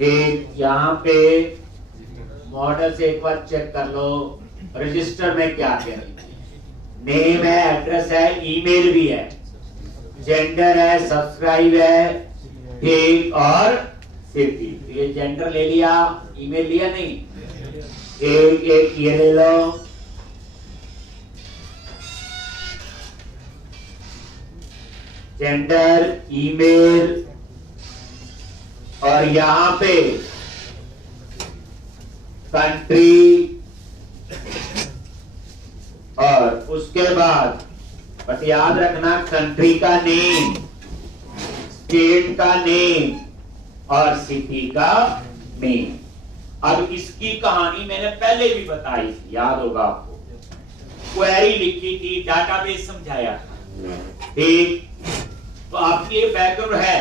एक यहाँ पे मॉडल से एक बार चेक कर लो रजिस्टर में क्या क्या है। नेम है, एड्रेस है, ईमेल भी है, जेंडर है, सब्सक्राइब है, ठीक, और सिटी। ये जेंडर ले लिया, ईमेल लिया नहीं, एक एक ये ले लो। जेंडर, ईमेल, और यहां पे कंट्री, और उसके बाद बट याद रखना कंट्री का नेम, स्टेट का नेम और सिटी का नेम। अब इसकी कहानी मैंने पहले भी बताई थी, याद होगा आपको। क्वेरी लिखी थी, डाटाबेस समझाया था, ठीक। तो आपकी ये बैकग्राउंड है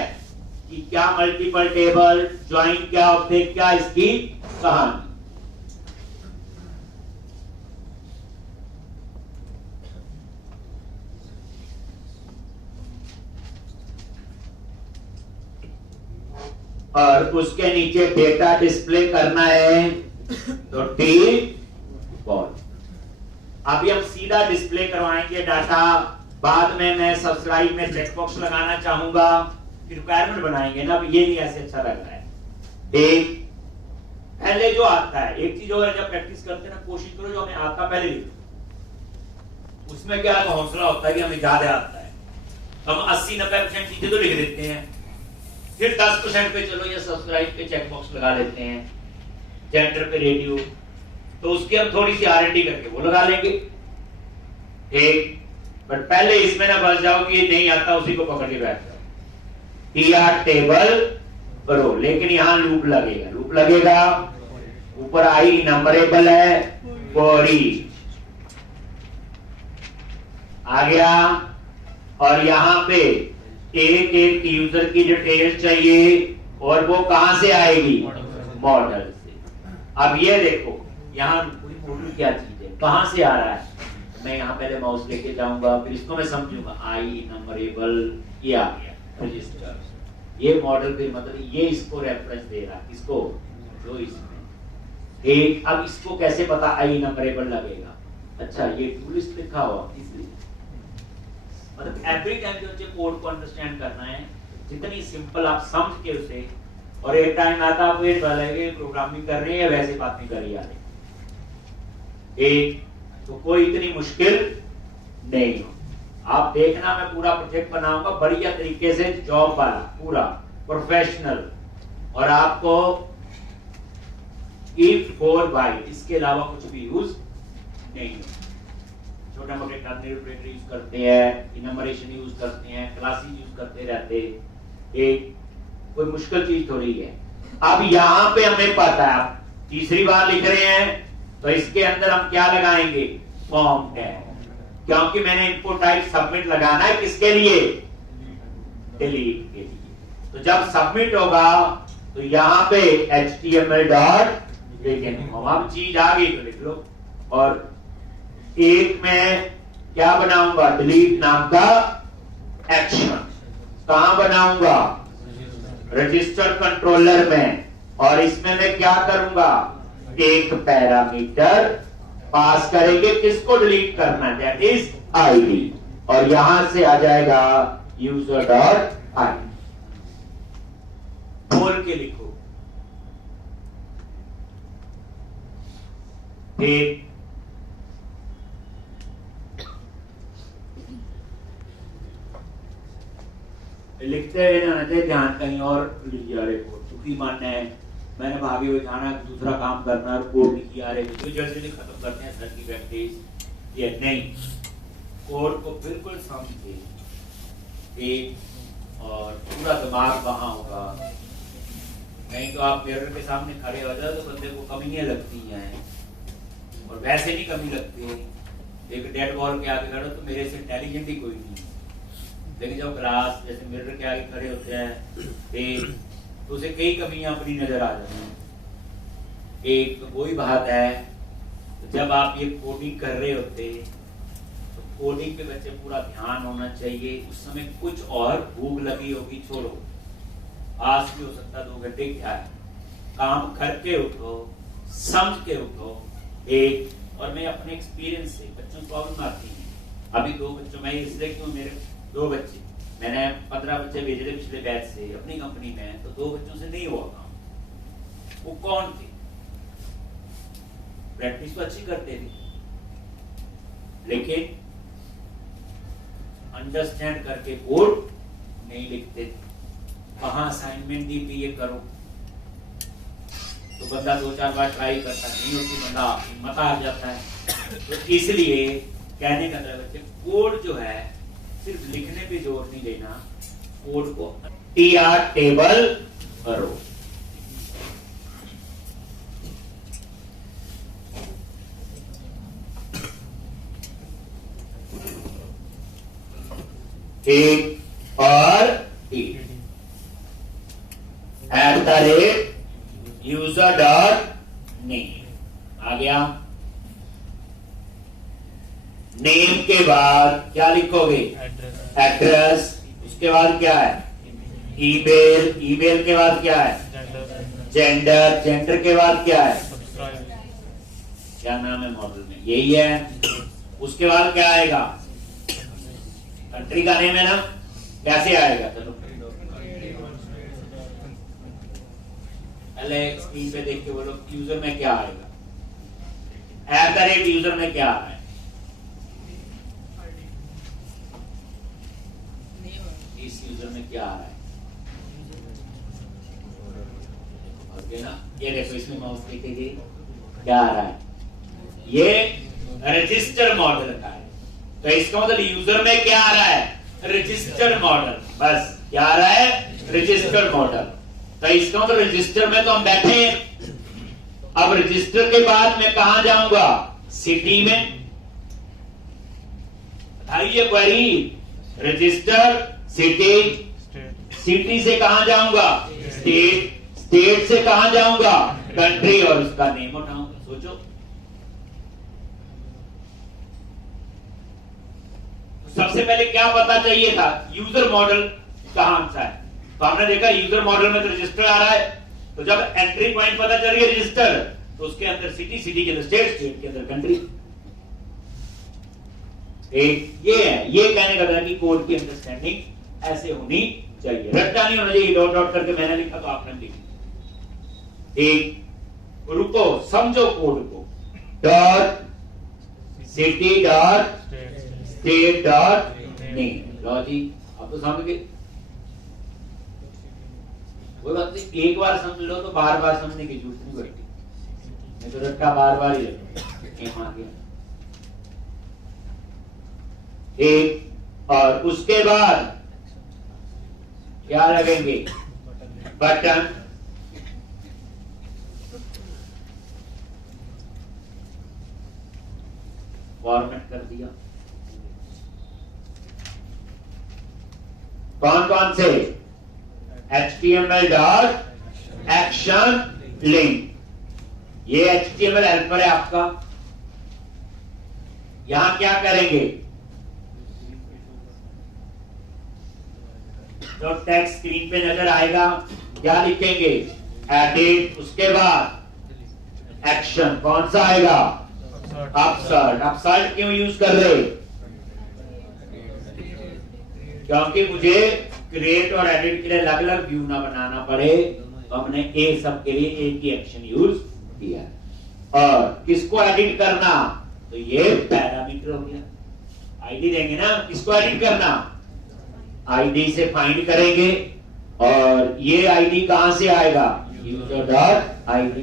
कि क्या मल्टीपल टेबल, ज्वाइन क्या, ऑब्जेक्ट क्या, इसकी कहानी। और उसके नीचे डेटा डिस्प्ले करना है तो बॉल। अभी हम सीधा डिस्प्ले करवाएंगे डाटा, बाद में मैं सब्सक्राइब में चेकबॉक्स लगाना चाहूंगा, रिक्वायरमेंट बनाएंगे ना। ये नहीं ऐसे अच्छा लग रहा है, ठीक। पहले जो आता है, एक चीज और जब प्रैक्टिस करते हैं ना, कोशिश करो जो हमें आता पहले लिखो। उसमें क्या हौसला होता है कि हमें ज्यादा आता है, तो हम 80-90% चीजें तो लिख देते हैं, फिर 10% पे चलो ये सब्सक्राइब पे चेकबॉक्स लगा लेते हैं, जेंडर पे रेडियो, तो उसकी हम थोड़ी सी R&D करके वो लगा लेंगे, ठीक। बट पहले इसमें ना फंस जाओ कि ये नहीं आता, उसी को पकड़ के बैठ जाओ। TR टेबल करो, लेकिन यहां लूप लगेगा, लूप लगेगा। ऊपर आई नंबरेबल है, बॉडी आ गया, और यहां पे एक एक यूजर की डिटेल चाहिए, और वो कहां से आएगी, मॉडल से। अब ये देखो यहां मॉडल क्या चीज है, कहां से आ रहा है। मैं यहाँ पहले माउस लेके जाऊंगा, फिर इसको मैं समझूंगा, आई नंबरेबल, ये आ गया रजिस्टर। ये मॉडल फिर मतलब ये इसको रेफरेंस दे रहा है, इसको जो इसमें एक। अब इसको कैसे पता आई नंबरेबल लगेगा, अच्छा ये टू लिस्ट लिखा हुआ, इसलिए मतलब एवरी टाइम जो कोड को अंडरस्टैंड करना है, जितनी सिंपल आप समझ के उसे, और एक टाइम आता आपको ये लगे प्रोग्रामिंग कर रहे हैं वैसे बात नहीं करी आ रही, एक तो कोई इतनी मुश्किल नहीं हो। आप देखना मैं पूरा प्रोजेक्ट बनाऊंगा बढ़िया तरीके से, जॉब वाला पूरा प्रोफेशनल, और आपको इफ फॉर बाय इसके अलावा कुछ भी यूज नहीं हो। छोटे मोटे टर्नरी ऑपरेटर यूज करते हैं, इनमरेशन यूज करते हैं, क्लासेस यूज करते रहते, एक कोई मुश्किल चीज थोड़ी है। अब यहां पे हमें पता है, तीसरी बार लिख रहे हैं तो इसके अंदर हम क्या लगाएंगे, फॉर्म टैग, क्योंकि मैंने इनपुट टाइप सबमिट लगाना है, किसके लिए, डिलीट के लिए। तो जब सबमिट होगा तो यहां पे HTML डॉट लिखेंगे, अब चीज आ गई तो लिख लो। और एक में क्या बनाऊंगा, डिलीट नाम का एक्शन, कहां बनाऊंगा, रजिस्टर कंट्रोलर में, और इसमें मैं क्या करूंगा, एक पैरामीटर पास करेंगे, किसको डिलीट करना है, दैट इज आईडी, और यहां से आ जाएगा यूजर डॉट आई। बोल के लिखो, ठीक। लिखते हुए ना ध्यान कहीं और लिख जा रहे हो, दुखी मानना है, मैंने भाभी हुए जाना, दूसरा काम करना, और कोड लिखी आ रहे तो जल्दी खत्म करते हैं सर की प्रैक्टिस। ये नहीं, कोड को बिल्कुल समझे, एक और पूरा दिमाग वहां होगा, नहीं तो आप मिरर के सामने खड़े हो जाओ तो बंदे को कमियां लगती हैं, और वैसे नहीं कमी लगती। एक डेड बॉल के आगे खड़ो तो मेरे से इंटेलिजेंट ही कोई नहीं, लेकिन जब ग्लास जैसे मिरर के आगे खड़े होते हैं तो उसे कई कमियां अपनी नजर आ जाती हैं। एक तो वही बात है, जब आप ये कोडिंग कर रहे होते तो कोडिंग पे बच्चे पूरा ध्यान होना चाहिए। उस समय कुछ और भूख लगी होगी, छोड़ो, आज भी हो सकता 2 घंटे क्या है, काम करके उठो, समझ के उठो। एक और मैं अपने एक्सपीरियंस से, बच्चों को प्रॉब्लम आती है, अभी 2 बच्चों, मैं इसलिए क्यों, मेरे 2 बच्चे, मैंने 15 बच्चे भेजे थे पिछले बैच से अपनी कंपनी में, तो 2 बच्चों से नहीं हुआ काम। वो कौन थे? प्रैक्टिस तो अच्छी करते थे, लेकिन अंडरस्टैंड करके कोड नहीं लिखते थे। कहाँ असाइनमेंट दी भी ये करो, तो बंदा 2-4 बार ट्राई करता, नहीं होती, बंदा हिम्मत आ जाता है। तो इसलिए कहने का मतलब है, कोड जो है सिर्फ लिखने पे जोर नहीं देना, कोड को TR टेबल करो। एक और @user.name आ गया। नेम के बाद क्या लिखोगे? एड्रेस। उसके बाद क्या है? ईमेल। ईमेल के बाद क्या है? जेंडर। जेंडर के बाद क्या है? क्या नाम है मॉडल में? यही है। उसके बाद क्या आएगा? कंट्री का नेम है ना, कैसे आएगा? चलो पहले स्क्रीन पे देख के बोलो, यूजर में क्या आएगा? @यूजर में क्या आ रहा है? इस यूजर में क्या आ रहा है? ओके ना, ये देखो, इसमें माउस देखेंगे क्या आ रहा है? ये रजिस्टर मॉडल का है, तो इसका मतलब यूजर में क्या आ रहा है? Register model. बस क्या आ रहा है? Register model. तो इसका मतलब रजिस्टर में तो हम बैठे हैं। अब रजिस्टर के बाद मैं कहां जाऊंगा? सिटी में। बताइए क्वेरी, रजिस्टर, सिटी, सिटी से कहां जाऊंगा? स्टेट, स्टेट से कहां जाऊंगा? कंट्री, और उसका नेम उठाऊंगा। सोचो, सबसे पहले क्या पता चाहिए था? यूजर मॉडल कहां सा है। तो हमने देखा यूजर मॉडल में तो रजिस्टर आ रहा है, तो जब एंट्री पॉइंट पता चल गया रजिस्टर, तो उसके अंदर सिटी, सिटी के अंदर स्टेट, स्टेट के अंदर कंट्री। एक ये है, ये कहने का था कि कोड की अंडरस्टैंडिंग ऐसे होनी चाहिए, रट्टा नहीं होना चाहिए। डॉट डॉट करके मैंने लिखा तो आपने लिखा। एक रुको, समझो कोड को। Dot city dot state dot name. लो जी, अब तो समझ गए। कोई बात नहीं, एक बार समझ लो तो बार बार समझने की जरूरत नहीं पड़ती, नहीं तो रट्टा बार बार ही लगता है। एक और उसके बाद क्या लगेंगे? बटन। फॉर्मेट कर दिया। कौन कौन से? HTML डॉट एक्शन लिंक, ये HTML हेल्पर है आपका। यहां क्या करेंगे? जो टेक्स्ट स्क्रीन पे नजर आएगा, क्या लिखेंगे? एडिट। उसके बाद एक्शन। कौन सा आएगा? अपसर्ट। अपसर्ट क्यों यूज कर रहे? क्योंकि मुझे क्रिएट और एडिट के लिए अलग अलग व्यू ना बनाना पड़े, तो हमने एक सब के लिए एक ही एक्शन यूज किया। और किसको एडिट करना? तो ये पैरामीटर हो गया। आईडी देंगे ना, किसको एडिट करना? आईडी से फाइंड करेंगे, और ये आईडी कहां से आएगा? User dot ID.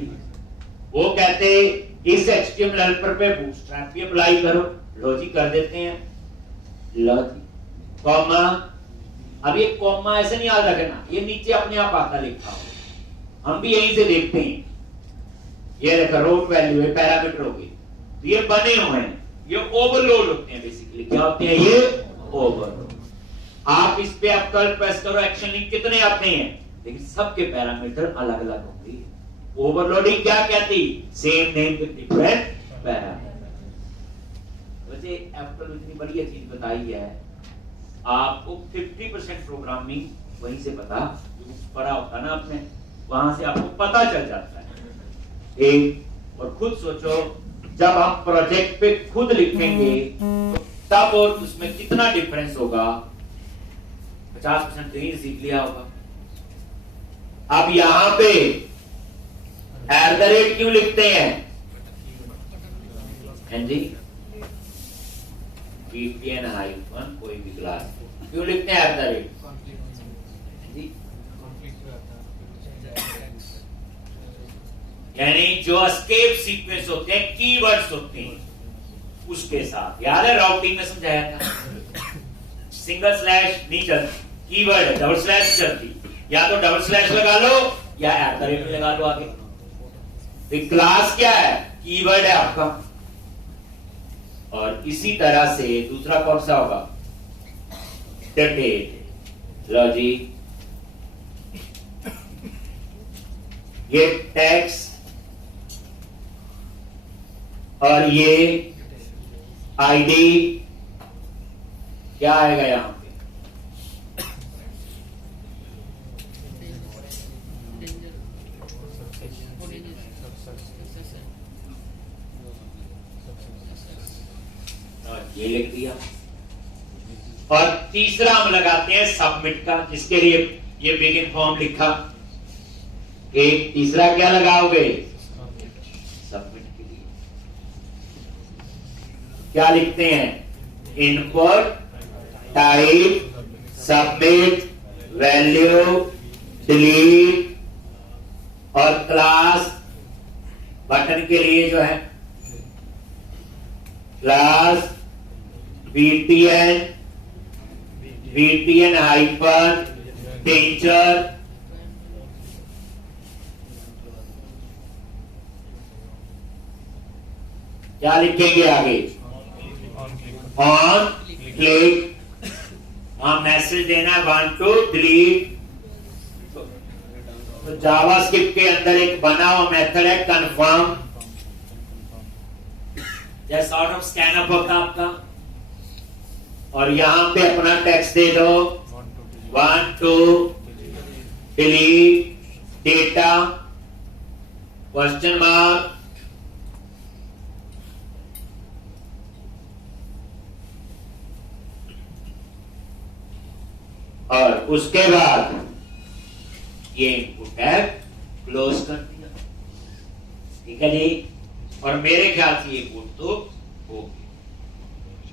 वो कहते इस HTML हेल्पर पे बूटस्ट्रैप भी अप्लाई करो। लॉजिक कर देते हैं, लॉजिक कॉमा। अब ये कॉमा ऐसे नहीं याद रखना, ये नीचे अपने आप आता लिखा हो, हम भी यहीं से देखते हैं। ये देखो, रोट वैल्यू है, पैरामीटर हो गए, तो ये बने हुए हैं, ये ओवरलोड होते हैं। बेसिकली क्या होते हैं? ये ओवरलोड। आप इस पे आप कल प्रेस करो, एक्शन लिंक कितने आते हैं, लेकिन सबके पैरामीटर अलग अलग होंगे। ओवरलोडिंग क्या कहती? Same name with different parameter. वैसे एप्पल इतनी बढ़िया चीज बताई है, आपको 50% प्रोग्रामिंग वहीं से पता, जो पढ़ा होता ना आपने, वहां से आपको पता चल जाता है। एक और खुद सोचो, जब हम प्रोजेक्ट पे खुद लिखेंगे तो तब और उसमें कितना डिफरेंस होगा। 50% कहीं सीख लिया होगा। अब यहां पे @ क्यों लिखते हैं? जी VPN हाइफन कोई भी क्लास क्यों लिखते हैं @ यानी जो एस्केप सीक्वेंस होते हैं, कीवर्ड्स होते हैं, उसके साथ। याद है राउटिंग में समझाया था, सिंगल स्लैश नहीं चलती, कीवर्ड है, डबल स्लैश चलती, या तो डबल स्लैश लगा लो या @ में लगा लो आगे। तो क्लास क्या है? कीवर्ड है आपका। और इसी तरह से दूसरा कौन सा होगा? डेट। लो जी, ये टेक्स्ट और ये आईडी क्या आएगा यहां पे? ये लिख दिया। और तीसरा हम लगाते हैं सबमिट का, जिसके लिए ये बिगिन फॉर्म लिखा। एक तीसरा क्या लगाओगे? सबमिट के लिए क्या लिखते हैं? Input type submit value delete और क्लास बटन के लिए जो है क्लास VTN हाइफन टीचर क्या लिखेंगे आगे? On click. हम मैसेज देना 1 to डिलीट। तो जावास्क्रिप्ट के अंदर एक बना हुआ मेथड है कंफर्म, जैसा सॉर्ट ऑफ स्कैनअप होता आपका। और यहां पे अपना टेक्स्ट दे दो 1 to delete data question mark. और उसके बाद ये इनपुट टैग क्लोज कर दिया। ठीक है जी। और मेरे ख्याल से ये कोड तो हो गया।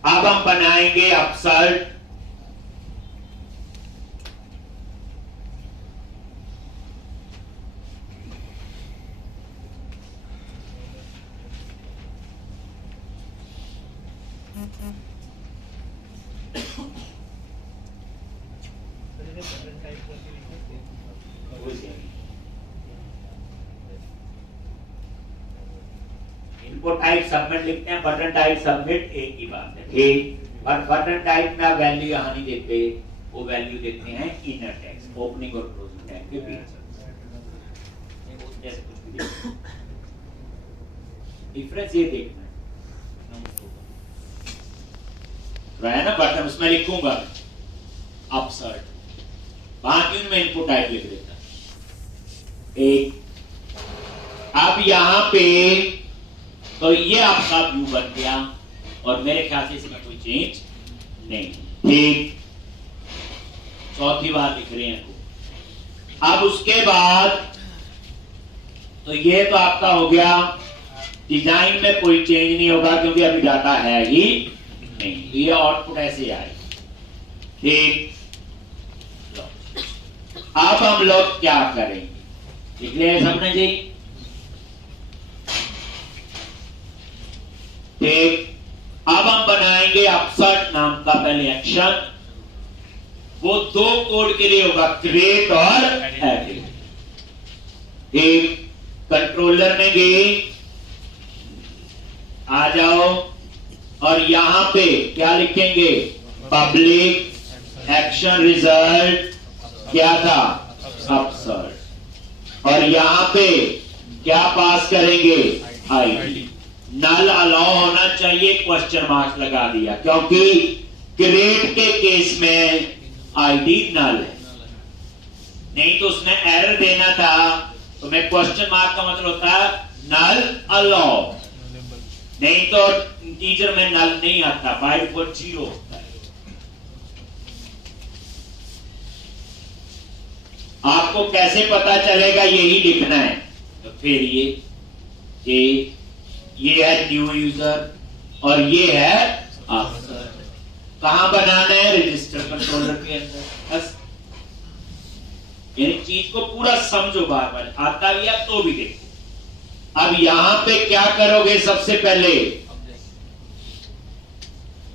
अब हम बनाएंगे अपसर्ट। इनपुट टाइप सबमिट लिखते हैं, बटन टाइप सबमिट एक ही बात है। ठीक। और बटन टाइप में आप वैल्यू यहां नहीं देते, वो वैल्यू देते हैं इनर टेक्स्ट, ओपनिंग और क्लोजिंग टैग के बीच। जैसे कुछ भी डिफरेंस ये देखना है ना। बटन उसमें लिखूंगा अपसर्ट, बाकी में इनपुट टाइप लिख देता। एक अब यहां पे तो ये आपका व्यू बन गया और मेरे ख्याल से इसमें कोई चेंज नहीं। ठीक। चौथी बार लिख रहे हैं। अब उसके बाद तो ये तो आपका हो गया। डिजाइन में कोई चेंज नहीं होगा क्योंकि अभी डाटा है ही नहीं, तो ये आउटपुट ऐसे आएगा। ठीक। अब हम लोग क्या करेंगे? लिख ले सबने जी। ठीक। अब हम बनाएंगे अपसर्ट नाम का पहले एक्शन। वो 2 कोड के लिए होगा, क्रिएट और एडिट। एक कंट्रोलर में गए, आ जाओ और यहां पे क्या लिखेंगे? पब्लिक एक्शन रिजल्ट क्या था? अपसर्ट। और यहां पे क्या पास करेंगे? आईडी। नल अलाउ होना चाहिए, क्वेश्चन मार्क लगा दिया क्योंकि क्रिएट के केस में आईडी नल है। नहीं तो उसने एरर देना था, तो मैं क्वेश्चन मार्क का मतलब होता है नल अलो, नहीं तो इंटीजर में नल नहीं आता, बाय डिफॉल्ट 0 होता है। आपको कैसे पता चलेगा, यही लिखना है। तो फिर ये है न्यू यूजर और ये है आफ्टर। कहां बनाना है, रजिस्टर कंट्रोलर के अंदर। बस एक चीज को पूरा समझो, बार बार आता भी है तो भी देखो। अब यहां पे क्या करोगे, सबसे पहले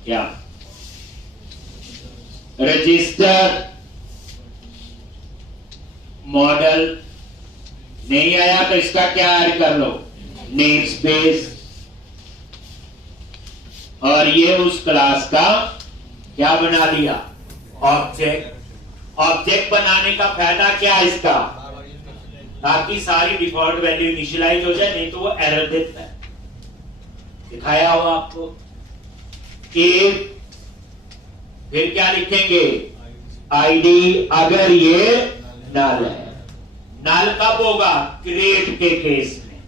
क्या, रजिस्टर मॉडल नहीं आया तो इसका क्या ऐड कर लो, नेम स्पेस, और ये उस क्लास का क्या बना लिया, ऑब्जेक्ट। ऑब्जेक्ट बनाने का फायदा क्या है इसका, ताकि सारी डिफॉल्ट वैल्यू इनिशियलाइज हो जाए, नहीं तो वो एरर देता है। दिखाया होगा आपको। फिर क्या लिखेंगे, आईडी, अगर ये नल है। नल कब होगा, क्रिएट के केस में,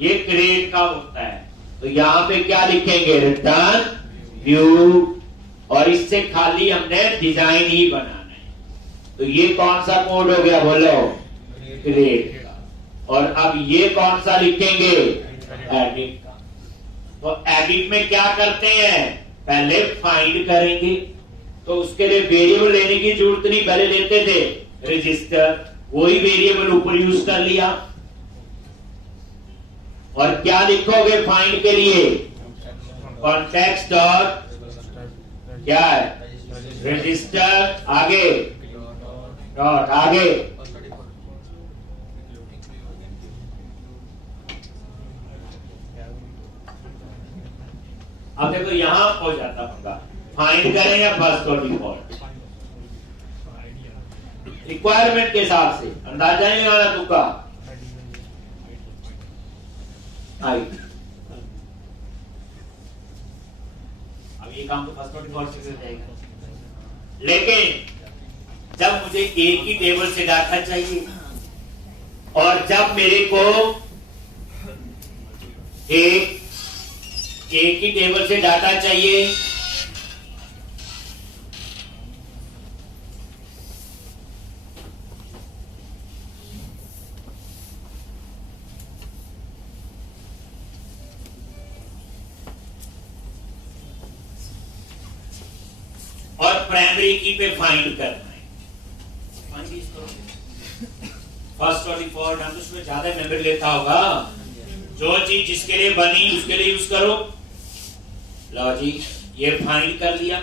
ये क्रिएट का होता है। तो यहां पे क्या लिखेंगे, रिटर्न व्यू, और इससे खाली हमने डिजाइन ही बनाना है। तो ये कौन सा कोड हो गया, बोलो, क्रिएट का। और अब ये कौन सा लिखेंगे, एडिट का। तो एडिट में क्या करते हैं, पहले फाइंड करेंगे, तो उसके लिए वेरिएबल लेने की जरूरत नहीं, पहले लेते थे रजिस्टर, वही वेरिएबल ऊपर यूज कर लिया। और क्या लिखोगे फाइंड के लिए, कॉन्टेक्स्ट डॉट क्या है, रजिस्टर, आगे डॉट, आगे अब देखो यहां हो जाता होगा, फाइंड करें या फर्स्ट और डिफॉल्ट, रिक्वायरमेंट के हिसाब से अंदाजा नहीं लगाना तुक्का। अब ये काम तो फर्स्ट और डिफॉल्ट से हो जाएगा, लेकिन जब मुझे एक ही टेबल से डाटा चाहिए और जब मेरे को एक ही टेबल से डाटा चाहिए, और प्राइमरी की पे फाइंड करना है, फर्स्ट और डिफॉल्ट, हम उसमें ज्यादा मेमोरी लेता होगा, जो चीज जिसके लिए बनी उसके लिए यूज करो। लो जी, ये फाइंड कर लिया।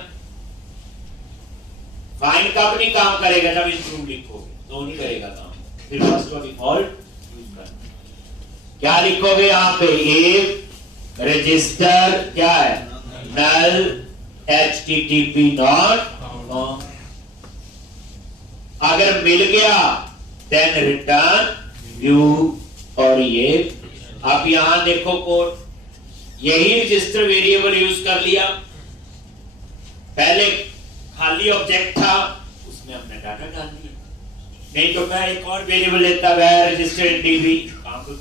फाइंड कब नहीं काम करेगा, जब इंक्लूड लिखोगे तो नहीं करेगा काम। फिर फर्स्ट और डिफॉल्ट यूज करना। क्या लिखोगे यहां पे, एक रजिस्टर क्या है, नल http डॉट, अगर मिल गया देन रिटर्न व्यू। और ये अब यहां देखो कोड, यही रजिस्टर वेरिएबल यूज कर लिया, पहले खाली ऑब्जेक्ट था उसमें हमने डाटा डाल दिया, नहीं तो मैं एक और वेरिएबल लेता वह रजिस्टर डीबी, काम तो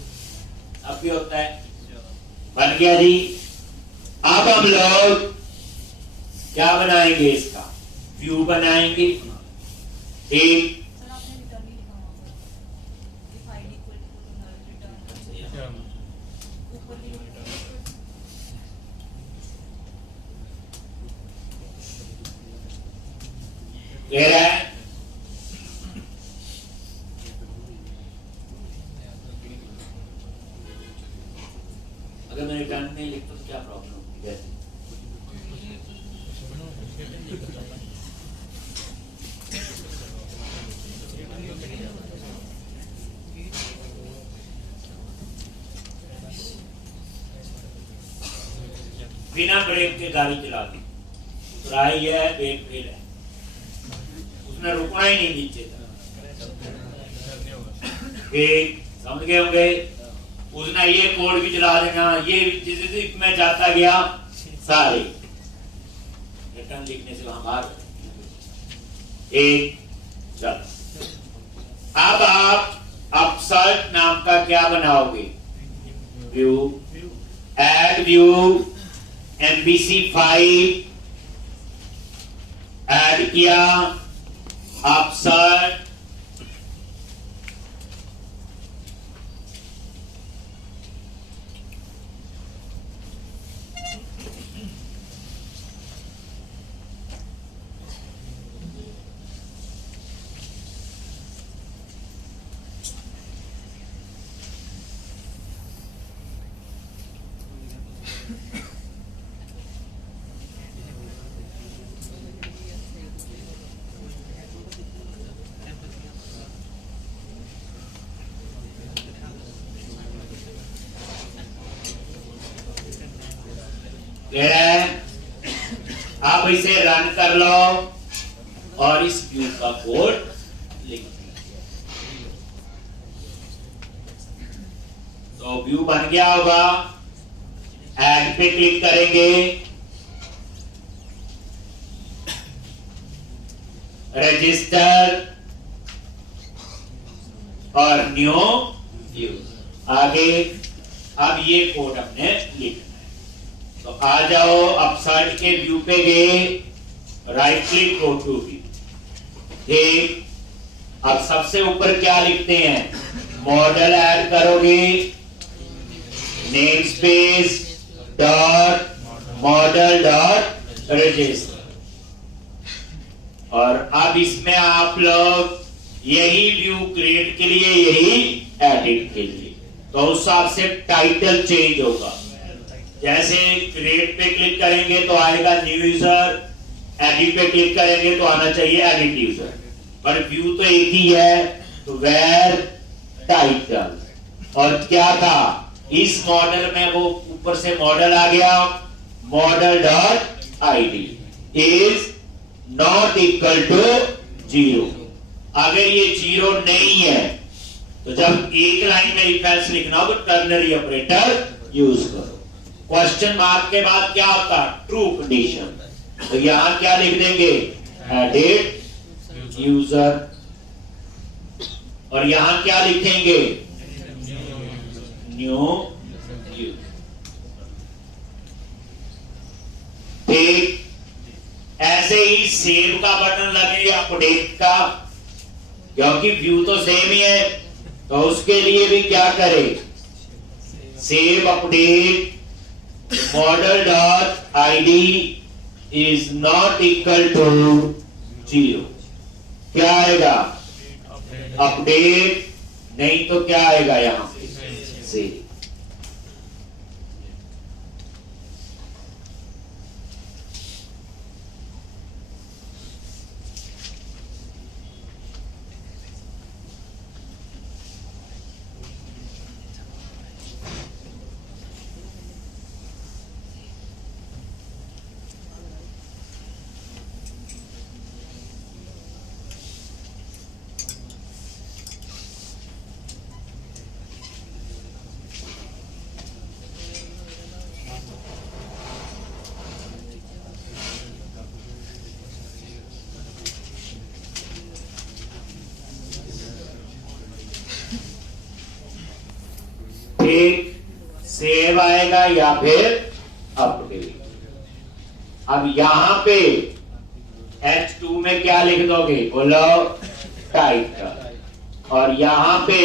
अब भी होता है। बन गया जी। अब हम लोग क्या बनाएंगे, इसका व्यू बनाएंगे। एक कह रहा है अगर मैं रिटर्न नहीं लिखता तो क्या प्रॉब्लम होती है, बिना ब्रेक के गाड़ी चला दी, ट्राई है, ब्रेक फेल है, उसने रुकना ही नहीं नीचे था। समझ गए होंगे, उसने ये कोड भी चला देना, ये जिस में जाता गया सारे रिटर्न लिखने से वहां बाहर एक चल अब आप अपसर्ट नाम का क्या बनाओगे? View, add view, MVC 5 add किया, अपसर्ट, अब इसे रन कर लो और इस व्यू का कोड लिख दीजिए। तो व्यू बन गया होगा। ऐड पे क्लिक करेंगे, रजिस्टर और न्यू व्यू। आगे अब ये कोड हमने लिखना है। तो आ जाओ, अपसर्ट के व्यू पे गए, right click, go to view. देख, अब सबसे ऊपर क्या लिखते हैं? मॉडल ऐड करोगे, name space dot model dot register. और अब इसमें आप लोग यही व्यू क्रिएट के लिए, यही एडिट के लिए, तो उस हिसाब से टाइटल चेंज होगा। जैसे क्रिएट पे क्लिक करेंगे तो आएगा न्यू यूजर, एडिट पे क्लिक करेंगे तो आना चाहिए एडिट यूजर, पर व्यू तो एक ही है। तो वेर टाइटल, और क्या था इस मॉडल में, वो ऊपर से मॉडल आ गया, model dot ID is not equal to 0। अगर ये 0 नहीं है तो जब एक लाइन में इफ एल्स लिखना हो तो टर्नरी ऑपरेटर यूज करो। क्वेश्चन मार्क के बाद क्या होता? True condition. तो यहां क्या लिख देंगे? Edit user. और यहां क्या लिखेंगे? New user. ठीक, ऐसे ही सेव का बटन लगेगा, अपडेट का, क्योंकि व्यू तो सेम ही है, तो उसके लिए भी क्या करें? Save update model dot ID is not equal to 0। क्या आएगा? अपडेट, नहीं तो क्या आएगा यहां पे? सेव। एक सेव आएगा या फिर अपडेट। अब यहां पे H2 में क्या लिख दोगे? बोलो, टाइटल। और यहां पे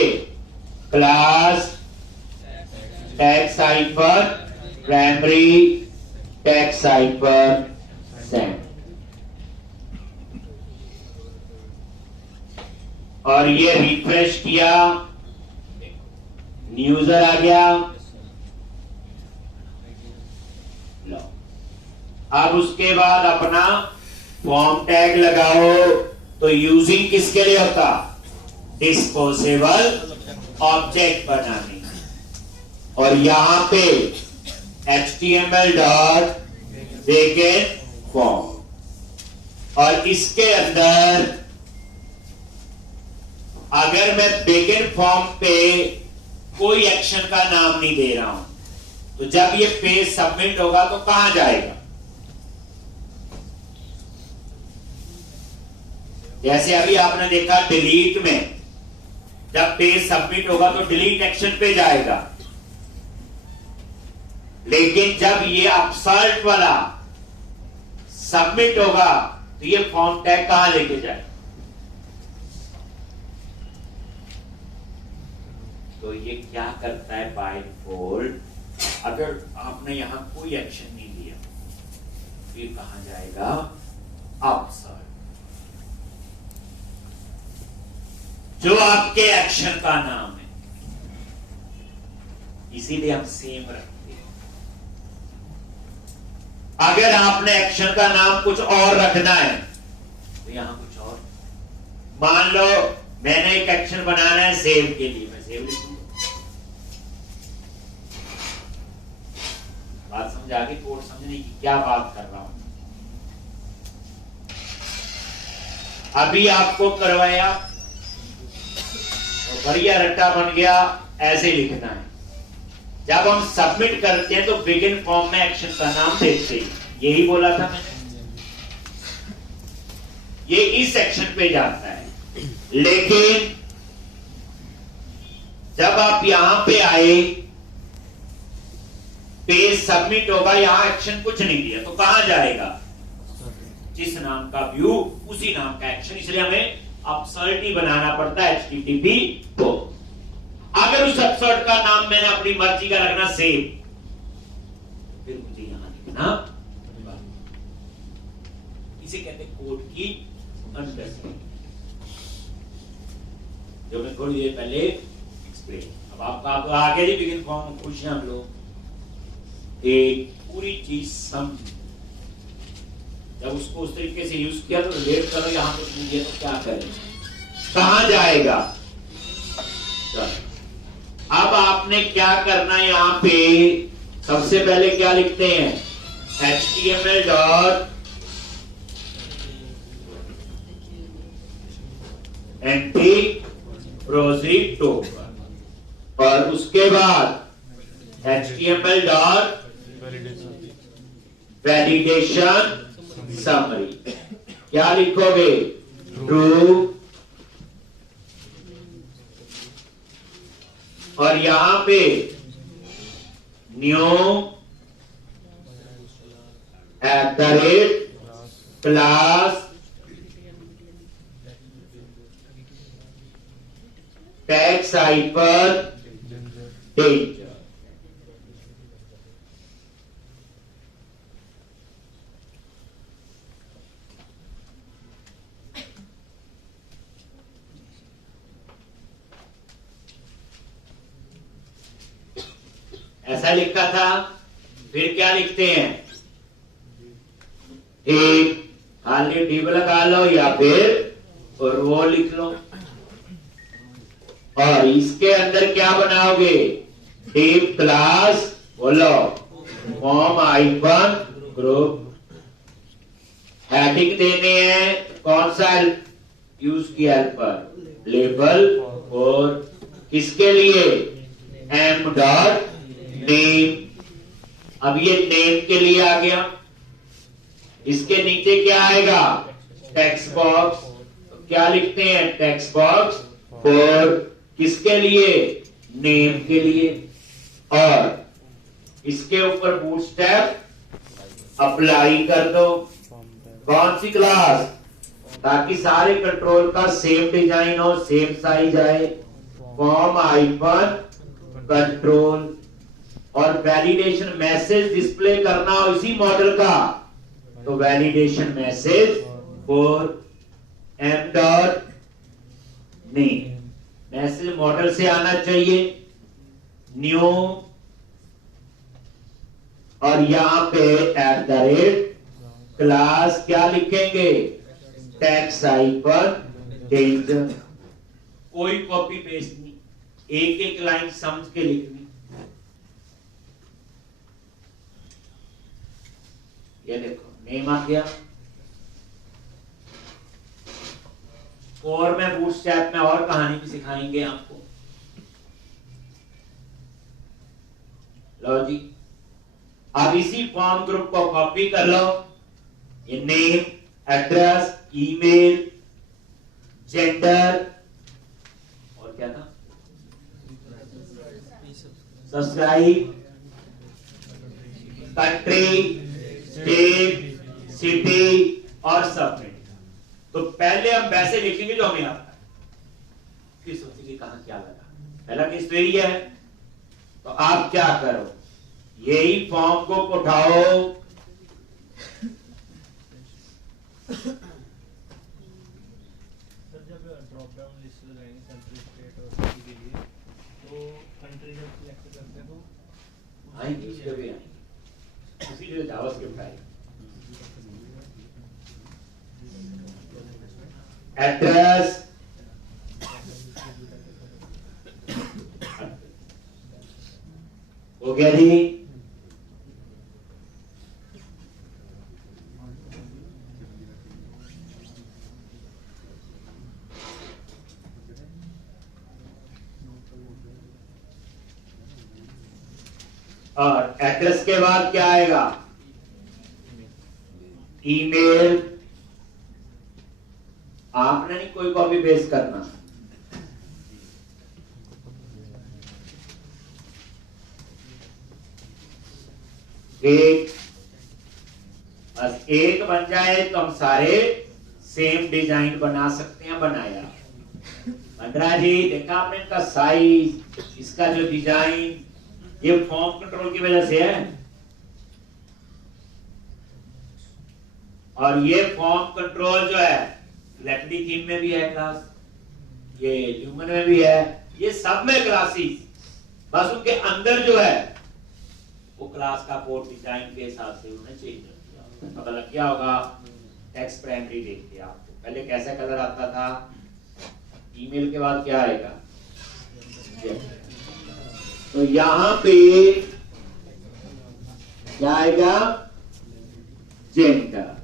class tag cipher primary tag cipher send. और ये रिफ्रेश किया, यूजर आ गया। लो, अब उसके बाद अपना फॉर्म टैग लगाओ। तो यूजिंग किसके लिए होता? डिस्पोजेबल ऑब्जेक्ट बनाने। और यहां पे HTML डॉट बैकएंड फॉर्म। और इसके अंदर अगर मैं बैकएंड फॉर्म पे कोई एक्शन का नाम नहीं दे रहा हूं, तो जब ये पेज सबमिट होगा तो कहां जाएगा? जैसे अभी आपने देखा डिलीट में जब पेज सबमिट होगा तो डिलीट एक्शन पे जाएगा, लेकिन जब ये अपसर्ट वाला सबमिट होगा तो ये फॉर्म टैग कहां लेके जाए? तो ये क्या करता है बाय डिफॉल्ट, अगर आपने यहां कोई एक्शन नहीं लिया फिर कहां जाएगा? अपसर्ट। जो आपके एक्शन का नाम है, इसीलिए हम सेम रखते हैं। अगर आपने एक्शन का नाम कुछ और रखना है तो यहां कुछ और, मान लो मैंने एक एक्शन बनाना है सेव के लिए, मैं सेव लिखूंगा। बात समझ आ गई? कोड समझने की क्या बात कर रहा हूं। अभी आपको करवाया और बढ़िया रट्टा बन गया, ऐसे लिखना है। जब हम सबमिट करते हैं तो बिगिन फॉर्म में एक्शन का नाम देखते हैं, यही बोला था मैंने। ये इस सेक्शन पे जाता है, लेकिन जब आप यहां पे आए, पेज सबमिट होगा, यहां एक्शन कुछ नहीं दिया तो कहां जाएगा? जिस नाम का व्यू उसी नाम का एक्शन, इसलिए हमें अपसर्ट ही बनाना पड़ता है HTTP को। अगर उस अपसर्ट का नाम मैंने अपनी मर्जी का रखना सेव, फिर मुझे यहां लिखना, इसे कहते हैं कोड की अंडरस्टैंडिंग, जो मैं थोड़ी देर पहले एक्सप्लेन। अब आपका आगे जी बिगिन फॉर्म खुश हैं हम लोग, एक पूरी चीज समझ। जब उसको उस तरीके से यूज किया तो रिलेट करो, यहां कुछ नहीं दिया तो क्या करें, कहां जाएगा? अब आपने क्या करना है, यहां पे सबसे पहले क्या लिखते हैं? HTML डॉट एंटी टोकन, और उसके बाद HTML डॉट वैलिडेशन समरी। क्या लिखोगे? ट्रू। और यहां पे new @ class tax hyper danger. ऐसा लिखा था। फिर क्या लिखते हैं? एक खाली डिव लगा लो या फिर और वो लिख लो, और इसके अंदर क्या बनाओगे? डिव क्लास बोलो फॉर्म आइकन ग्रुप। हेडिंग देने हैं, कौन सा यूज किया हेल्पर? लेबल। और किसके लिए? M dot name. अब ये नेम के लिए आ गया। इसके नीचे क्या आएगा? Text box. तो क्या लिखते हैं? टेक्स्ट बॉक्स फॉर किसके लिए? नेम के लिए। और इसके ऊपर बूटस्ट्रैप अप्लाई कर दो। कौन सी क्लास? ताकि सारे कंट्रोल का सेम डिजाइन हो, सेम साइज आए। Form icon control. और वैलिडेशन मैसेज डिस्प्ले करना हो इसी मॉडल का, तो validation message for M dot name. Message model से आना चाहिए। न्यू, और यहां पे @ क्लास क्या लिखेंगे? Tax hyper danger. कोई कॉपी पेस्ट नहीं, एक एक लाइन समझ के लिखनी। ये देखो नेम आ गया। और मैं बूटस्ट्रैप में और कहानी भी सिखाएंगे आपको। लो जी, अब इसी फॉर्म ग्रुप को कॉपी कर लो। ये नेम, एड्रेस, ईमेल, जेंडर, और क्या था? सब्सक्राइब, कंट्री, स्टेट, सिटी और सबमिट। तो पहले हम वैसे लिखेंगे जो हमें आता है, फिर सोचेंगे कहां क्या लगा। पहला केस तो यही है। तो आप क्या करो, यही फॉर्म को उठाओ, सर जब ड्रॉप डाउन लिस्ट लगाएंगे कंट्री, स्टेट और सिटी के लिए, तो कंट्री जब सिलेक्ट करते हैं तो आएंगे, उसके भी आएंगे, उसी जो जावास्क्रिप्ट आएगा। एड्रेस, हो गया जी। और एड्रेस के बाद क्या आएगा? ईमेल। आपने नहीं कोई कॉपी पेस्ट करना, एक बस एक बन जाए तो हम सारे सेम डिजाइन बना सकते हैं। बनाया 15 जी, देखा आपने इनका साइज, इसका जो डिजाइन, ये फॉर्म कंट्रोल की वजह से है। और ये फॉर्म कंट्रोल जो है लैटिनी थीम में भी है क्लास, ये ह्यूमन में भी है, ये सब में क्लासेस, बस उनके अंदर जो है वो क्लास का कोड डिजाइन के हिसाब से उन्हें चेंज कर दिया। पता लग गया होगा टेक्स्ट प्राइमरी देख के आपको पहले कैसा कलर आता था। ईमेल के बाद क्या आएगा? तो यहां पे क्या आएगा? जेंडर।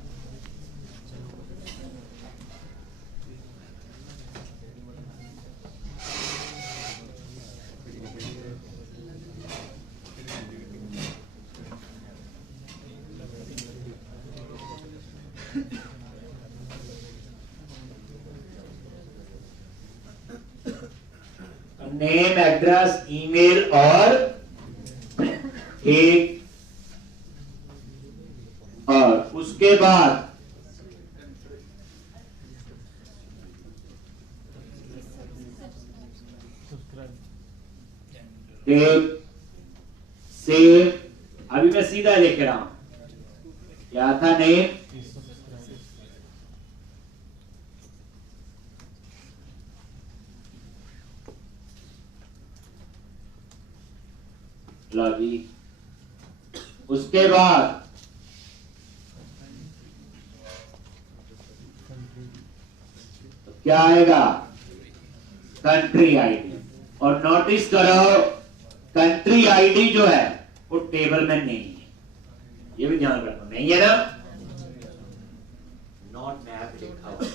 नेम, एड्रेस, ईमेल और एक, और उसके बाद एक सेव। अभी मैं सीधा लिख रहा हूं, क्या था नेम, लॉबी। उसके बाद तो क्या आएगा? Country ID. और नोटिस करो कंट्री आईडी जो है वो टेबल में नहीं है, ये भी ध्यान रखो, नहीं है ना, नॉट मैप लिखा हुआ,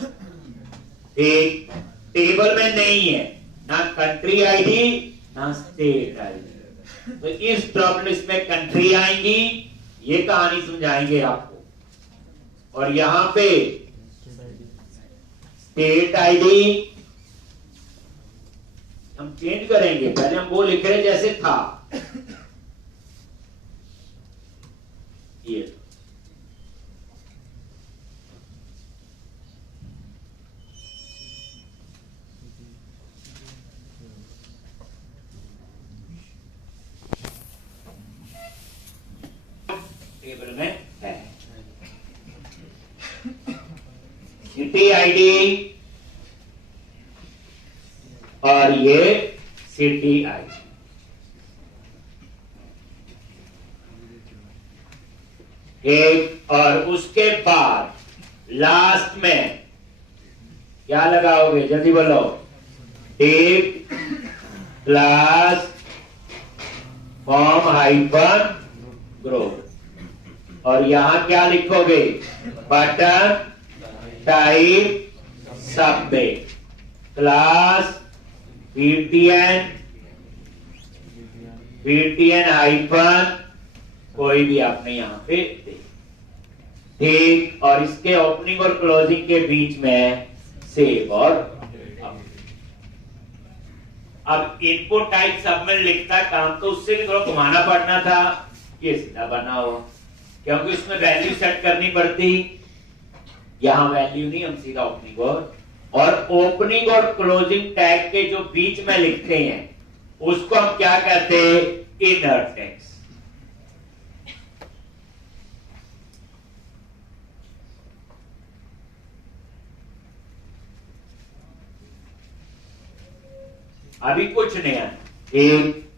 एक टेबल में नहीं है, ना कंट्री आईडी ना स्टेट आईडी। तो इस ड्रॉप लिस्ट में कंट्री आएंगी, ये कहानी समझाएंगे आपको। और यहां पे स्टेट आईडी हम चेंज करेंगे, पहले हम वो लिख रहे जैसे था ये। टेबल में है सिटी आईडी और ये सिटी आईडी। एक, और उसके बाद लास्ट में क्या लगाओगे? जल्दी बोलो। एक क्लास फॉर्म हाइफन ग्रुप। और यहां क्या लिखोगे? Button type submit class VTN hyphen कोई भी आपने यहां पे दे, ठीक। और इसके ओपनिंग और क्लोजिंग के बीच में सेव और अब इनपुट टाइप सब में लिखता है, काम तो उससे भी थोड़ा घुमाना पड़ना था, ये सीधा बना हुआ, क्योंकि उसमें वैल्यू सेट करनी पड़ती, यहां वैल्यू नहीं, हम सीधा ओपनिंग और ओपनिंग और क्लोजिंग टैग के जो बीच में लिखते हैं उसको हम क्या कहते हैं, इनर टैग्स। अभी कुछ नहीं है, एक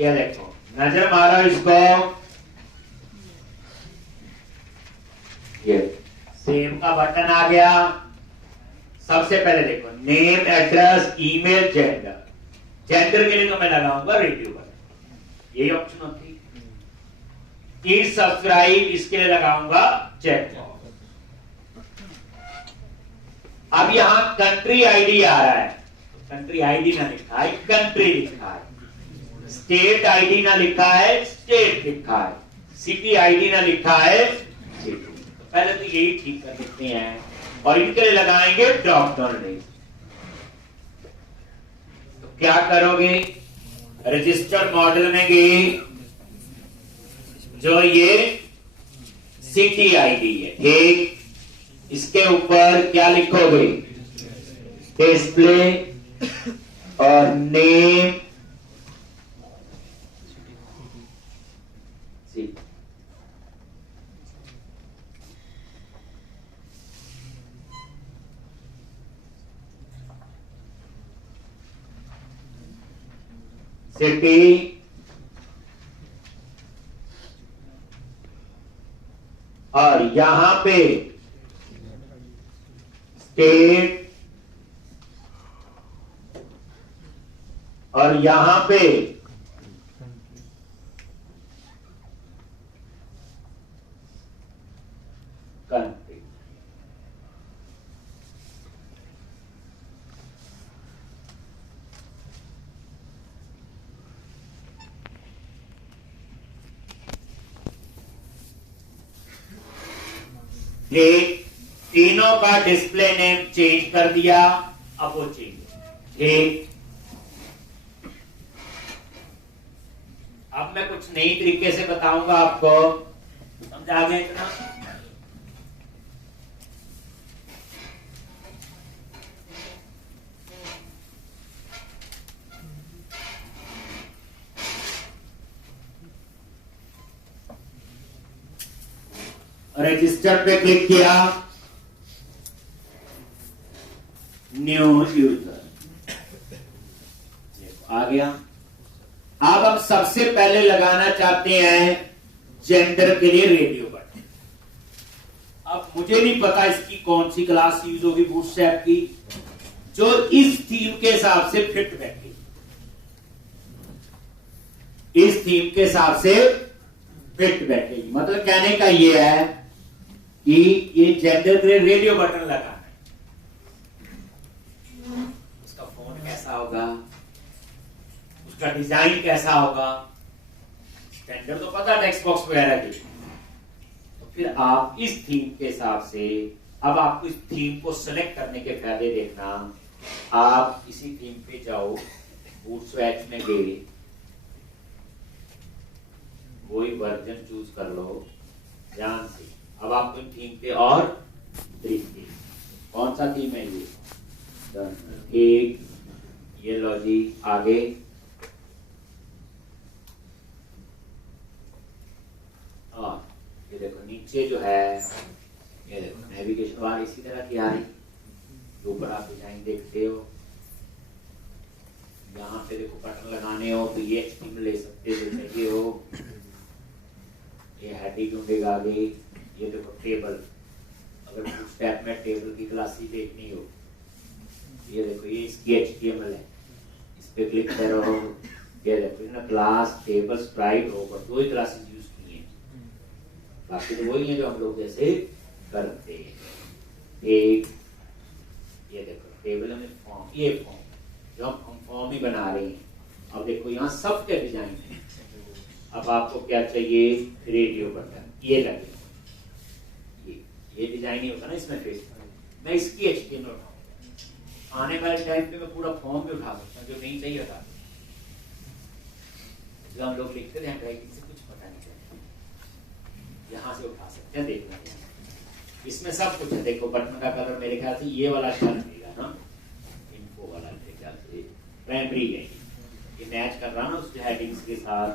ये देखो, नजर मारो इसको, ये सेव का बटन आ गया। सबसे पहले देखो name, address, email, gender. Gender के लिए तो मैं लगाऊंगा रेडियो बटन, यही ऑप्शन होती है। ईट सब्सक्राइब, इसके लिए लगाऊंगा चेक। अब यहां कंट्री आईडी आ रहा है, कंट्री आईडी ना लिखा है, कंट्री लिखा है। स्टेट आईडी ना लिखा है, स्टेट लिखा है। सिटी आईडी ना लिखा है, सिटी। तो पहले तो यही ठीक कर देते हैं और इनके लिए लगाएंगे ड्रॉप डाउन लिस्ट। तो क्या करोगे, रजिस्टर मॉडल में गए, जो ये सिटी आईडी है, ठीक, इसके ऊपर क्या लिखोगे, डिस्प्ले और नेम सिटी। सिटी और यहां पे स्टेट और यहां पे कंट्री। ठीक, तीनों का डिस्प्ले नेम चेंज कर दिया, अब वो चेंज। ठीक, अब मैं कुछ नई तरीके से बताऊंगा आपको, समझा गए इतना? रजिस्टर पे क्लिक किया, न्यू यूजर आ गया। अब हम सबसे पहले लगाना चाहते हैं जेंडर के लिए रेडियो बटन। अब मुझे नहीं पता इसकी कौन सी क्लास यूज होगी बूटस्ट्रैप की, जो इस थीम के हिसाब से फिट बैठे, इस थीम के हिसाब से फिट बैठेगी। मतलब कहने का ये है कि ये जेंडर के लिए रेडियो बटन लगाना है, उसका फोन कैसा होगा, उसका डिजाइन कैसा होगा, स्टैंडर्ड तो पता टेक्स्ट बॉक्स वगैरह की, तो फिर आप इस थीम के हिसाब से, अब आपको इस थीम को सेलेक्ट करने के फायदे देखना, आप इसी थीम पे जाओ, बूटस्ट्रैप में गए, वही वर्जन चूज कर लो ध्यान से। अब आपको थीम पे और देखिए कौन सा थीम है ये, एक ये लो जी, आगे और ये देखो नीचे जो है, ये देखो नेविगेशन बार इसी तरह की आ रही, ऊपर आप डिजाइन देखते हो। यहाँ पे देखो बटन लगाने हो तो ये थीम ले सकते हो, चाहिए हो ये हेडिंग ढूंढेगा आगे। ये देखो टेबल, अगर स्टेप में टेबल की क्लासेस देखनी हो, ये देखो ये इसकी HTML है, इस पे क्लिक करो, ये देखो ना क्लास टेबल स्प्राइट होगा, दो ही क्लासेस यूज की हैं, बाकी तो वही है जो हम लोग जैसे करते हैं। एक ये देखो टेबल में फॉर्म, ये फॉर्म जो हम फॉर्म ही बना रहे हैं। अब देखो यहाँ सबके डिजाइन है। अब आपको क्या चाहिए, रेडियो बटन, ये लगे, ये डिजाइन ही होता ना इसमें फेस, मैं इसकी HTML उठाऊंगा, आने वाले टाइम पे मैं पूरा फॉर्म भी उठा सकता हूँ, जो नहीं चाहिए था। जो हम लोग लिखते थे हैंडराइटिंग से कुछ पता नहीं चलता, यहाँ से उठा सकते हैं। देखना इसमें सब कुछ है। देखो बटन का कलर मेरे ख्याल से ये वाला अच्छा लगेगा ना, इन्फो वाला मेरे ख्याल से प्राइमरी है, ये मैच कर रहा ना उस हेडिंग्स के साथ।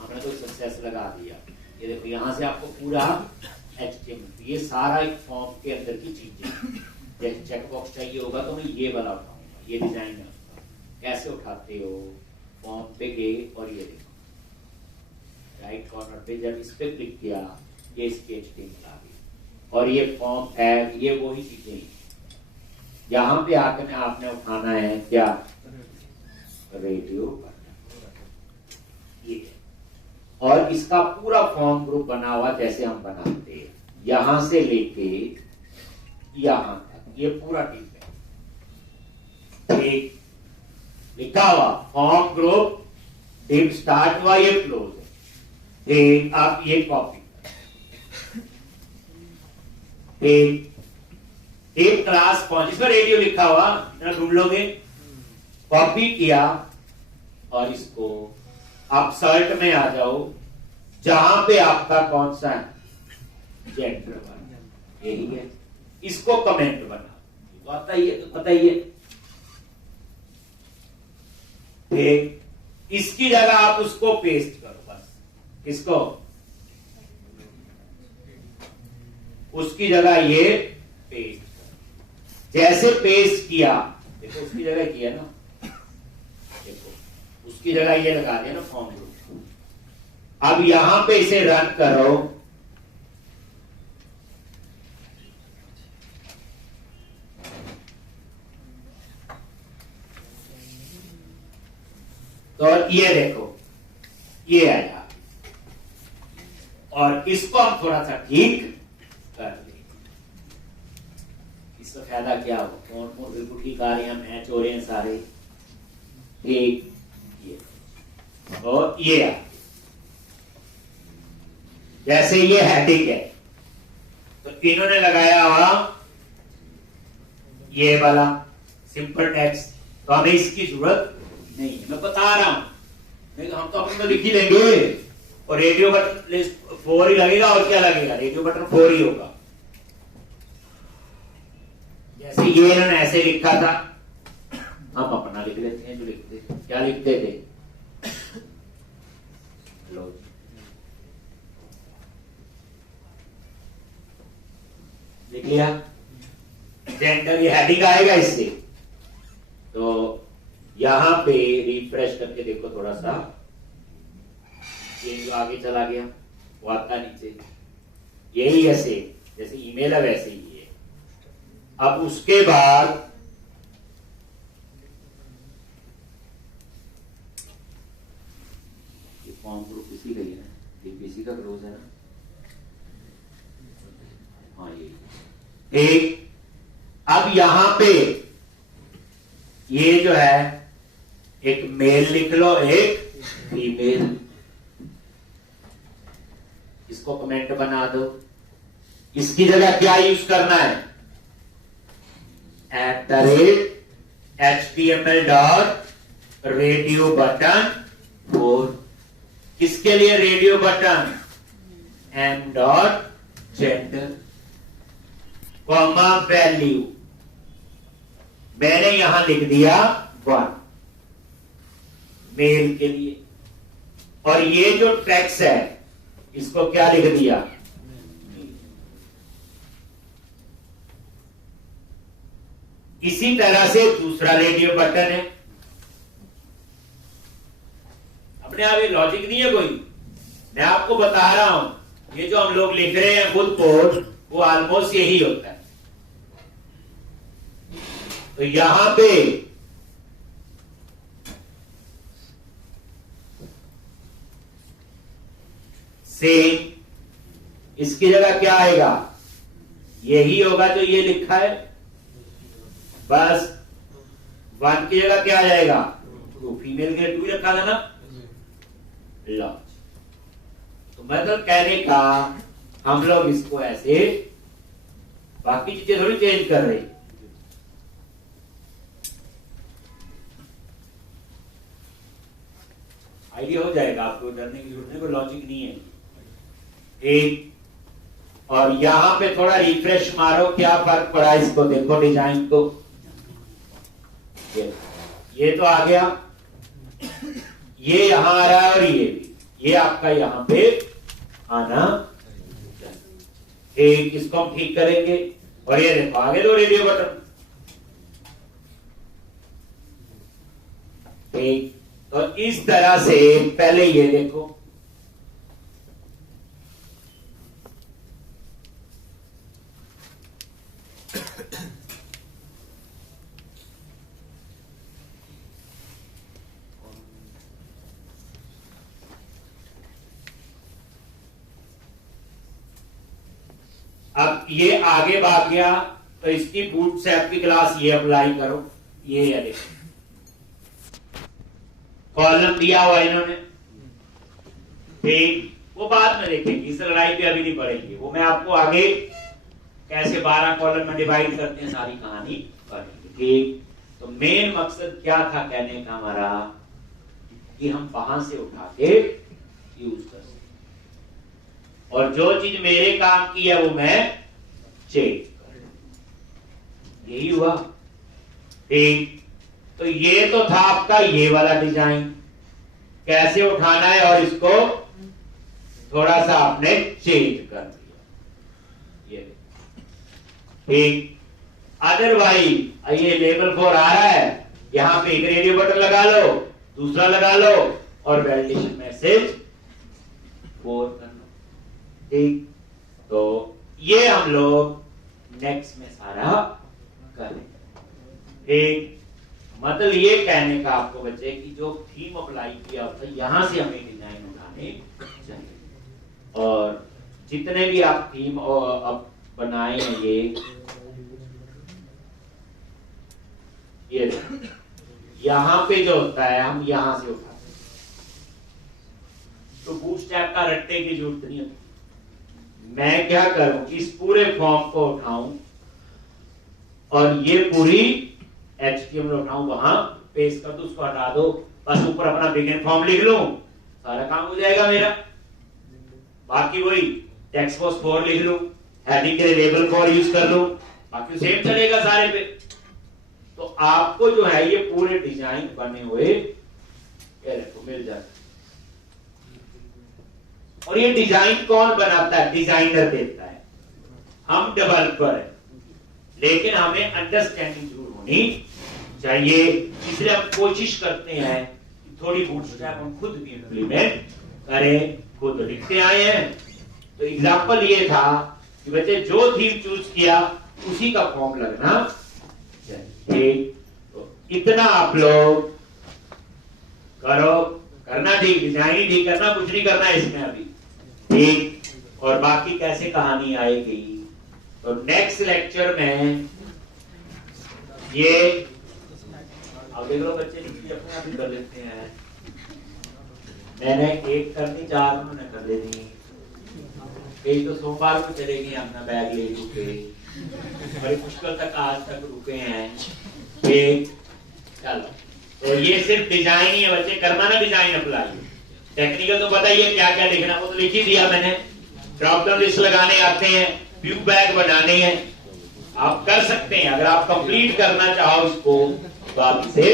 हमने तो सक्सेस लगा दिया। ये देखो यहाँ से आपको पूरा HTML, ये सारा एक फॉर्म के अंदर की चीजें। जैसे चेक बॉक्स चाहिए होगा तो मैं ये वाला उठाऊंगा, ये डिजाइन है उसका। कैसे उठाते हो, फॉर्म पे गए और ये देखो राइट कॉर्नर पे जब इस पे क्लिक किया, ये इसकी HTML आ गई। और ये फॉर्म टैग, ये वही चीजें हैं। यहाँ पे आकर आपने उठाना है क्या, रेडियो ये, और इसका पूरा फॉर्म ग्रुप बना हुआ जैसे हम बनाते हैं, यहां से लेके यहां तक ये पूरा टीम है। एक लिखा हुआ फॉर्म ग्रुप, डिव स्टार्ट हुआ, ये क्लोज है। एक आप ये कॉपी, एक क्लास पहुंच, इसमें रेडियो लिखा हुआ ढूंढ लोगे, कॉपी किया और इसको आप सर्च में आ जाओ, जहां पे आपका कौन सा है जेंडर वाला, यही है। इसको कमेंट बना तो आता ही है, तो पता ही है। इसकी जगह आप उसको पेस्ट करो, बस इसको उसकी जगह ये पेस्ट करो। जैसे पेस्ट किया, देखो उसकी जगह किया ना, देखो उसकी जगह ये लगा दिया ना फॉर्म ग्रुप। अब यहां पे इसे रन करो, तो ये देखो ये आया। और इसको हम थोड़ा सा ठीक कर लेंगे। इसका फायदा क्या होगा, कौन बिल्कुल ठीक आ रहे हैं, मैच हो रहे हैं सारे ठीक। ये और ये आ, जैसे ये हेडिंग है तो इन्होंने लगाया हुआ ये वाला सिंपल टेक्स्ट, तो हमें इसकी जरूरत नहीं है। मैं बता रहा हूं, नहीं हम तो अपने लिख ही लेंगे। और रेडियो बटन लिस्ट 4 ही लगेगा, और क्या लगेगा, रेडियो बटन 4 ही होगा। जैसे ये इन्होंने ऐसे लिखा था, हम अपना लिख लेते हैं जो लिखते थे। क्या लिखते थे, लो लिख लिया जेंडर, ये हेडिंग आएगा इससे। तो यहां पे रिफ्रेश करके देखो, थोड़ा सा चेंज आगे चला गया, वो आता नीचे। यही ऐसे जैसे ईमेल है वैसे ही है। अब उसके बाद ये फॉर्म ग्रुप इसी का ही है ना, इसी का क्लोज है ना, हाँ ये एक। अब यहां पे ये जो है एक मेल लिख लो, एक फीमेल, इसको कमेंट बना दो। इसकी जगह क्या यूज करना है, @HTML डॉट रेडियो बटन 4। किसके लिए radio button, M dot gender comma value, मैंने यहां लिख दिया 1 मेल के लिए। और ये जो टेक्स्ट है इसको क्या लिख दिया, इसी तरह से दूसरा रेडियो बटन है। अपने आप ये लॉजिक नहीं है कोई, मैं आपको बता रहा हूं। ये जो हम लोग लिख रहे हैं खुद कोड, वो ऑलमोस्ट यही होता है। तो यहां पे सेम, इसकी जगह क्या आएगा, यही होगा जो ये लिखा है, बस 1 की जगह क्या आ जाएगा, तो फीमेल के 2 रखा था ना, लॉन्च। तो मतलब कहने का हम लोग इसको ऐसे बाकी चीजें थोड़ी चेंज कर रही। आइडिया हो जाएगा आपको, डरने की जरूरत नहीं, कोई लॉजिक नहीं है। एक और यहां पे थोड़ा रिफ्रेश मारो, क्या फर्क पड़ा इसको देखो डिजाइन को। ये तो आ गया, ये यहां आ रहा है और ये भी, ये आपका यहां पे आना। एक इसको हम ठीक करेंगे और ये देखो आगे दो रेडियो बटन। ठीक, तो इस तरह से पहले ये देखो, अब ये आगे भाग गया तो इसकी बूट से आपकी क्लास ये अप्लाई करो। ये देखो कॉलम दिया हुआ इन्होंने, ठीक, वो बाद में देखेंगे, इस लड़ाई पे अभी नहीं पड़ेंगे, वो मैं आपको आगे कैसे 12 कॉलम में डिवाइड करते हैं सारी कहानी पढ़ेंगे। ठीक, तो मेन मकसद क्या था कहने का हमारा, कि हम वहां से उठा के यूज कर सकते, और जो चीज मेरे काम की है वो मैं चेंज कर, यही हुआ। ठीक, तो ये तो था आपका ये वाला डिजाइन, कैसे उठाना है और इसको थोड़ा सा आपने चेंज कर दिया, ये ठीक। अदरवाइज ये लेवल 4 आ रहा है, यहां पे एक रेडियो बटन लगा लो, दूसरा लगा लो और वैलिडेशन मैसेज 4 कर लो। ठीक, तो ये हम लोग नेक्स्ट में सारा करेंगे। ठीक, मतलब ये कहने का आपको बच्चे कि जो थीम अप्लाई किया होता है यहां से हमें डिजाइन उठाने चाहिए, और जितने भी आप थीम अब बनाए हैं ये यहां पे जो होता है हम यहां से उठाते हैं, तो बूटस्ट्रैप का रट्टे की जरूरत नहीं होती। मैं क्या करूं, इस पूरे फॉर्म को उठाऊं और ये पूरी HTML उठाऊं, वहां पेस्ट कर दो, उसको हटा दो, बस ऊपर अपना बिगिन फॉर्म लिख लूं, सारा काम हो जाएगा मेरा। बाकी वही टेक्स्ट बॉक्स 4 लिख लूं, हेडिंग के लिए लेबल 4 यूज कर लूं, बाकी सेम चलेगा सारे पे। तो आपको जो है ये पूरे डिजाइन बने हुए मिल जाते, और ये डिजाइन कौन बनाता है, डिजाइनर देता है, हम डेवलपर है, लेकिन हमें अंडरस्टैंडिंग जरूर होनी चाहिए। इसलिए हम कोशिश करते हैं कि थोड़ी बूटस्ट्रैप हम खुद भी इंप्लीमेंट करें, खुद लिखते आए हैं। तो एग्जांपल ये था कि बच्चे जो थीम चूज किया उसी का फॉर्म लगना चाहिए। तो इतना आप लोग करो, करना ठीक, डिजाइन ही ठीक करना, कुछ नहीं करना इसमें अभी। ठीक, और बाकी कैसे कहानी आएगी तो नेक्स्ट लेक्चर में ये अब देख लो बच्चे लिखी अपने आप ही कर लेते हैं। मैंने एक करनी, 4 उन्होंने कर लेनी, कई तो सोमवार को चलेगी अपना बैग ले रुके, बड़ी मुश्किल तक आज तक रुके हैं। ठीक, चलो, तो ये सिर्फ डिजाइन ही है बच्चे, करना ना डिजाइन अप्लाई। टेक्निकल तो बताइए क्या क्या लिखना, वो तो लिख ही दिया मैंने। ड्रॉप डाउन लिस्ट लगाने आते हैं, व्यू बैग बनाने हैं, आप कर सकते हैं। अगर आप कंप्लीट करना चाहो इसको तो आप इसे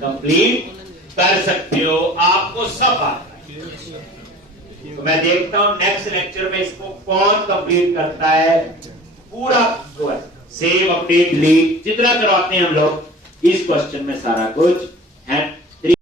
कंप्लीट कर सकते हो, आपको सब आता है। तो मैं देखता हूं नेक्स्ट लेक्चर में इसको कौन कंप्लीट करता है, पूरा जो है सेव, अपडेट, डिलीट जितना करवाते हैं हम लोग, इस क्वेश्चन में सारा कुछ है।